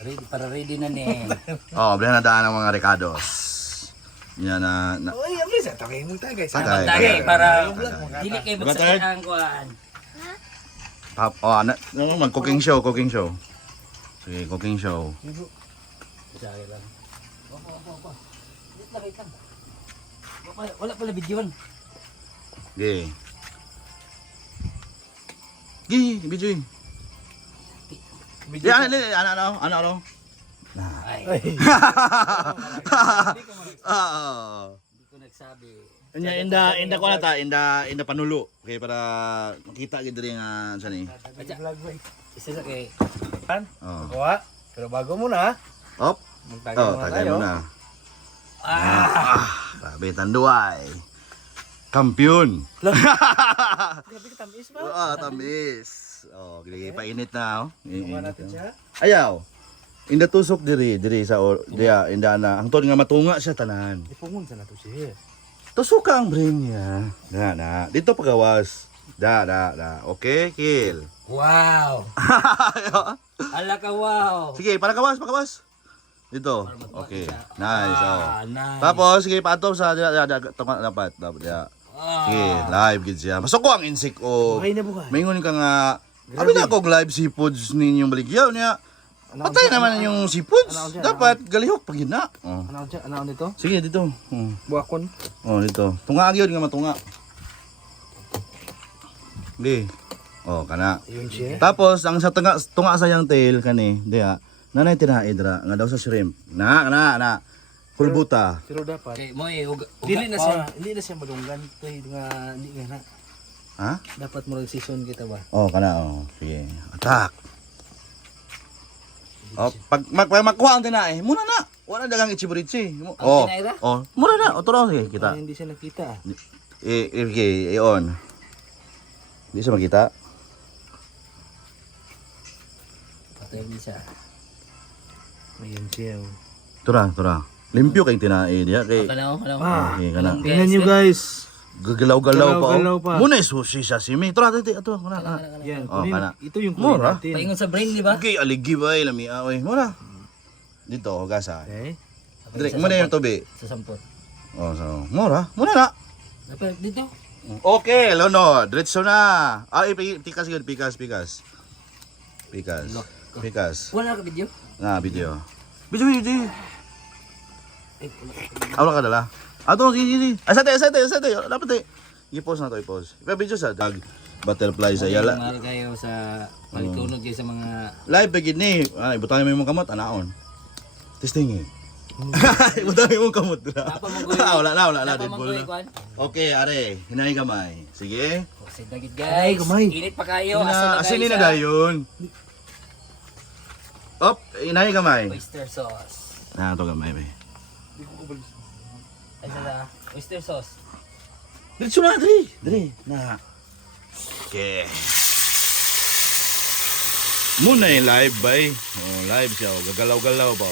Ready, para ready na ni. Oh, bilhan na daan ang mga recados. Yan na. Oy, abis sa tagay mo tagay. Tagay. Tagay para Tagay. dili kay Diba, magsakit Third? ang kuan. Mag-cooking show, cooking show. Sige, cooking show. Sige lang. Wait lang. Wala pala video. Okay. Gih, bijoy. Ya, ano. Nah. Ay, Ah. hindi ko nagsabi. Inda ko na ta, inda panulo. Okay, para makita gid diri nga sa ni. Vlog boy. Isa sa kay Oh. Kuha. Pero bago muna. Op. Magtagay Oh, muna tagay tayo. mo na. Grabe tanduay. Kampiyon. Grabe ka tamis ba? Tamis. Oh, gili painit na oh. Kuha natin siya. Ayaw. Inda tusok diri sa diya inda na. Hangtod nga matunga siya tanan. Ipungon sa nato siya. Tusok ka ang brain niya. Na. Dito pagawas. Da. Okay, kill. wow. Ala ka wow. Sige, pakawas. Dito. Para matuwa Okay. siya. Nice. Oh. Nice. Tapos sige paatop sa dapat. Sige, live gid siya. Masok ko ang insik o. Buhay na buhay. Maingon ka nga. Abi na kog live seafoods ninyong baligyaw niya. Patay naman yung seafoods. Dapat galihok pag gina. Oh. Ano nito? Sige dito. Buakon. Dito. Tunga gyud nga matunga. Di. Kana. Yun siya. Tapos ang sa tunga sa yang tail kani, diha. Nanay tinaid ra nga daw sa shrimp. Na. Kulbuta. Pero dapat. Okay, mo Dili na siya malunggan. Kaya nga hindi nga na. Ha? Dapat mo season kita ba? Kana. Sige. Attack. Pag makuha ang tinae, muna na. Wala dagang ichiburitsi. tinae ra? Muna na. Turo sige kita. Hindi siya nakita. On. Hindi siya makita. Patay ni siya. Ayan siya. Tura. Limpyo kay tinae diha kay Kanaw. okay kana. Tingnan nyo guys. Gagalaw-galaw pa. Galaw-galaw pa. Muna sushi sa simi. Tura kana. Yan. Kana. Ito yung kunin Mura. natin. Paingon sa brain, di ba? Okay, aligi ba lami oy. Muna. Dito gasa. Okay. Direk mo na yung tubi. Sa sampot. So, mura na. Dapat dito. Okay, lono, diretso na. Pikas. Wala ka video? Video. Awala ka dala. Sige. Asate. Dapat i-post na to, i-post. Ipa-video sa dag butterfly sa yala. Mahal kayo sa pagtunod kayo sa mga Live begin ni. Ibutan mo yung kamot anaon. Testing. Ibutan mo yung kamot na. Wala na. Dapat Dead ball na. manggoy, Okay, are. Hinay kamay. Sige. Kasi dagit guys. Gamay. Init pa kayo. Asa na Asin ni na guys. dayon. Op, hinay kamay. Oyster sauce. To gamay ba. Ay sala. Oyster sauce. Diretso na, Dre. Na. Okay. Muna yung live, bay. Live siya. Gagalaw-galaw pa,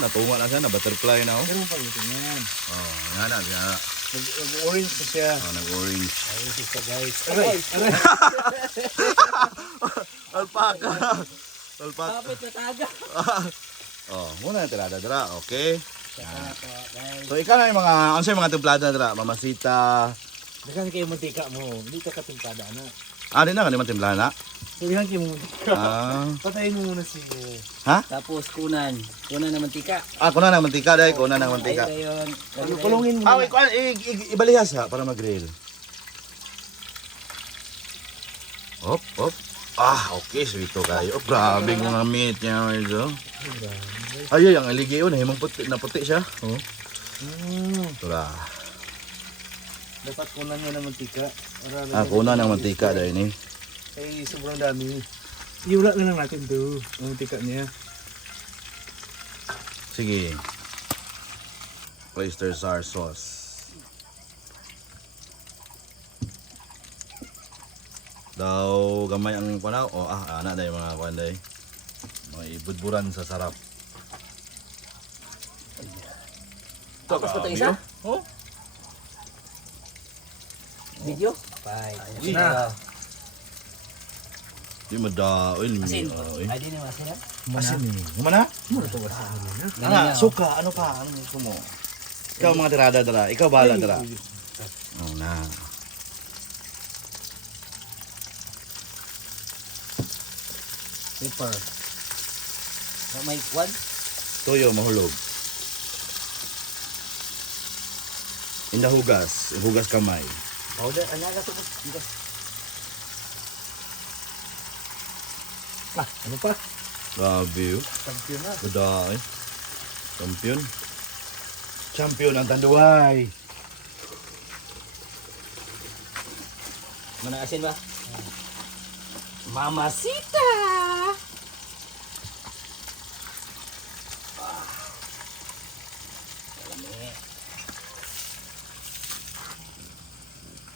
natunga na siya. Na-butterfly na, Pero pa ito yan. Yan siya. Nag-orange na siya. Nag-orange. Orange siya guys. Aray. Alpaka. Kapit na taga. Muna yung tirada, Dra. Okay. Guys. So, ikaw na yung ano sa mga templada, Dra? Mamasita. Dagan kayo mantika mo. Hindi ka katimpada na. Di na, kanimang timplahan na. Dagan kayo mantika. Patayin mo muna si... Tapos kunan. Kunan na mantika. Kuna ng mantika, dahil kuna ng mantika. Ay, ayun. Kulungin mo. Ibalihas ha, para mag-grill. Op. Okay, sweeto kayo. Grabe mga meat niya. Ay, ang aligi yun. Na puti siya. Tura. Dapat kunan nyo ng mantika. Kuna ng mantika dahil ni. Ay, sobrang dami. Iula na lang natin do. Ang mantika niya. Sige. Oyster sour sauce. Daw gamay ang kunaw. Ana dahil mga kuan dahil. May budburan sa sarap. Tapos pa ito isa? Oh? Video? Bye. Na. Di madaoy. Asin. Ay, di naman asin ha? Asin ni. Gumana? Muna to basta ano na. Ana, suka, ano pa? Ano gusto mo? Ikaw mga tirada dara. Ikaw bahala dara. Oh na. Pepper. May kwan? Toyo mahulog. Inda hugas, hugas kamay. Powder, alaga to. Ano pa? Grabe yun. Champion na. Baday. Champion. Champion ang tanduay. Mana asin ba? Mamacita!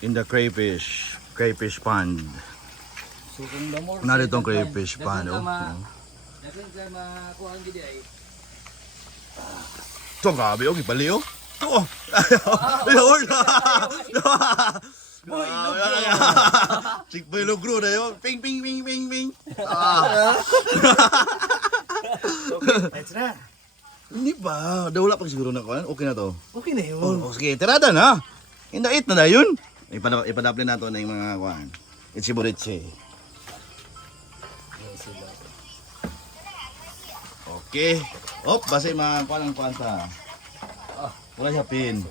In the crayfish pond. Sukong lamor. Naritong crayfish pond. Oh. Dagan ka makuha ang gidi ay. Ito, grabe oh, ipali oh. Ito oh. Lord. Sikpa yung lugro na yun. Ping, ping, ping, ping, ping. Let's na. Hindi ba? Dawala pag siguro na kuhan. Okay na to. Okay na yun. Oh, sige, tirada na. Indait na yun. Ipadaplin na to na yung mga kuhan. Ichiburitse. Okay. Op, basta yung mga kuhan ang kuhan sa. Wala siya pin.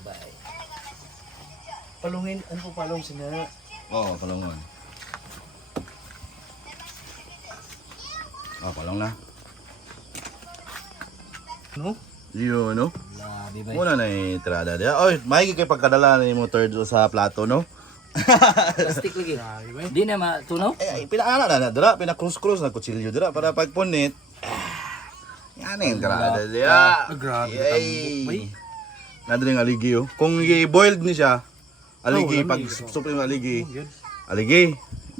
Palungin, ano po palong sina? Oo, palungon. Oh, palong na. No? Yun, no? Labi ba? Muna na yung tirada diya. Oy, may kay pagkadala na yung third sa plato, no? Plastic lagi. Grabe ba? Di na matunaw? Pinaana na dira, pinakros-cross na kutsilyo dira para pagpunit. Yan yung tirada diya. Grabe, Yay! tambok, bay. Nadring aligi, oh. Kung i-boiled ni siya, aligi, Oh, pag lamig, oh. supreme aligi, Yun. aligi.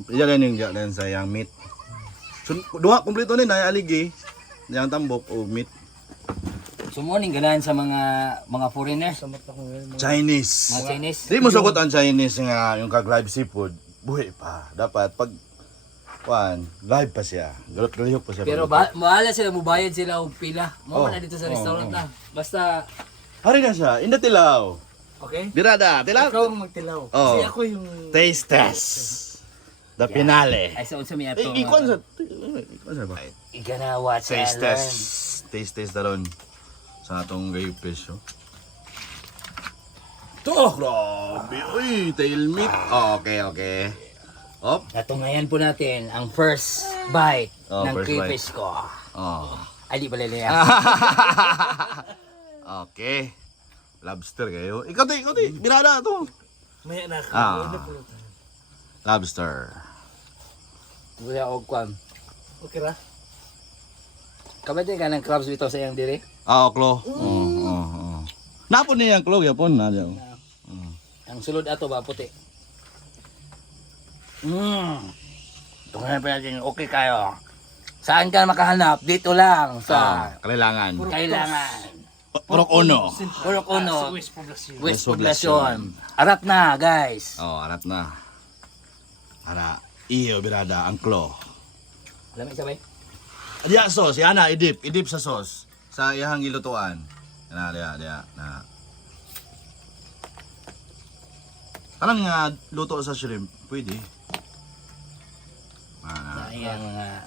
Yan yung yan sa yang meat. So, duha, kumpleto ni na yung aligi, yung tambok o meat. So morning ganahan sa mga foreigners, Samat ako ngayon. Chinese. mga Chinese. Di mo sugot ang Chinese nga yung kag-live seafood. Buhay pa. Dapat pag live pa siya. Galot-galihok pa siya. Pero bahala sila, mubayad sila og pila. Mo Oh, na dito sa oh, restaurant oh. na. Basta Hari na siya. Inda tilaw. okay. Birada. Tilaw. Ikaw ang magtilaw. Oh. Kasi ako yung... Taste test. The finale. Ay sa unsa mi ato. Ikon sa. Ikon sa ba? Igana watch Taste and test. learn. Taste test na ron. Sa atong gay fish. Oh. To, grabe. Uy, tail meat. Okay, okay. Op. Natungayan po natin ang first bite Oh, ng first crayfish ko. Oh. Ay, di pala niya. Okay. Lobster kayo. Ikaw to. Birada to. Maya na ako. Ah. Ano po? Lobster. Kuya og kwan. Okay ra? Kabante ka ng crabs bitaw sa iyang diri. Klo. Oo. Napon niya ang klo, yapon na daw. Ang sulod ato ba puti. Tungayan pa natin, okay kayo. Saan ka makahanap? Dito lang sa Kailangan. kailangan. Purok uno. Purok Uno, West Poblacion. West West Poblacion. Poblacion. Arap na, guys. Arat na. Ara, iyo birada ang klo. Alam mo isa ba? Diya sauce, yan na, idip sa sauce. Sa iyang ilutuan. Yan na, diya. Na. Anong nga luto sa shrimp? Pwede. Sa iyang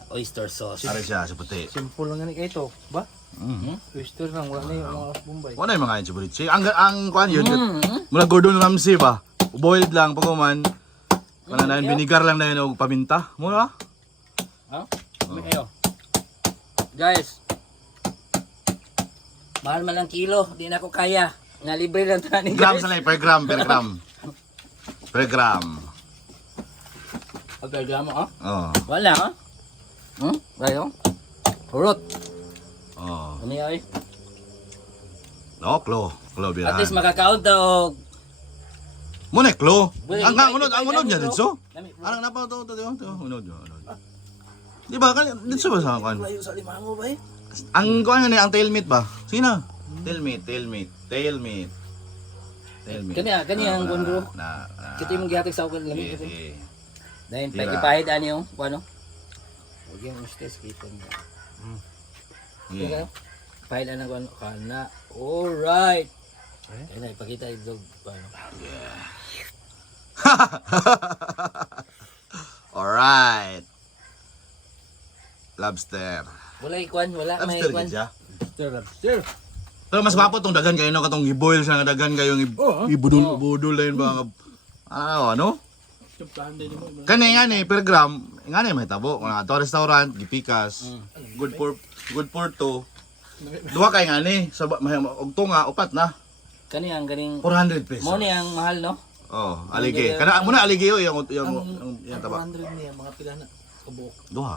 oyster sauce. Ari siya, sa puti. Simple lang nga ito. Ba? Mm. Oyster lang. Wala na yung mga Bombay. Wala yung mga insuburitsi. Ang kuhan yun, Mm. mula Gordon Ramsay ba? Boiled lang, pagkuman. Wala na yun, vinegar lang na yun o paminta. Muna? Ha? May kayo. Guys. Mahal man ang kilo, di na ako kaya. Nga libre lang tani Gram guys. sa lang, per gram. Per gram. Per gramo, oh? Oo. Wala, ha? Bayo? Hurot. Oo. Ano yun? Klo. Klo, At birahan. least makakaon og Muna, klo. Well, Ang unod niya, bro. dito. Lami, bro. Anong napaw to, unod. Di ba, dito ba sa kuhan? Layo sa limango ba eh? Ang kuhan nga ang tail meat ba? Sino? Tail meat. Kani ang kuhan, bro. Na. Kita yung gihatag sa ugan lamig. Eh. Dahil Tira. pagipahid ani yung kuano. Huwag yung stress kita niya. Hmm. Kaya, pahila na ka na. Alright. Kaya na, ipakita yung dog. Paano? Alright. Lobster. Wala ikuan, wala. May Lobster ikuan. gid siya. Lobster. Pero mas mapo tong dagan kayo no katong i-boil siya nga dagan kayo ibudol-budol na yun ba ano? Simplahan din mo. Kani nga ni per gram, nga ni may tabo. Mga to restaurant, gipikas. Good for two. Duha kay nga ni sa og tunga upat na. Kani ang ganing 400 pesos. mo ni ang mahal no? Oh, alige. Kana muna alige yung taba. 100 niya mga pila na kabuok. Duha.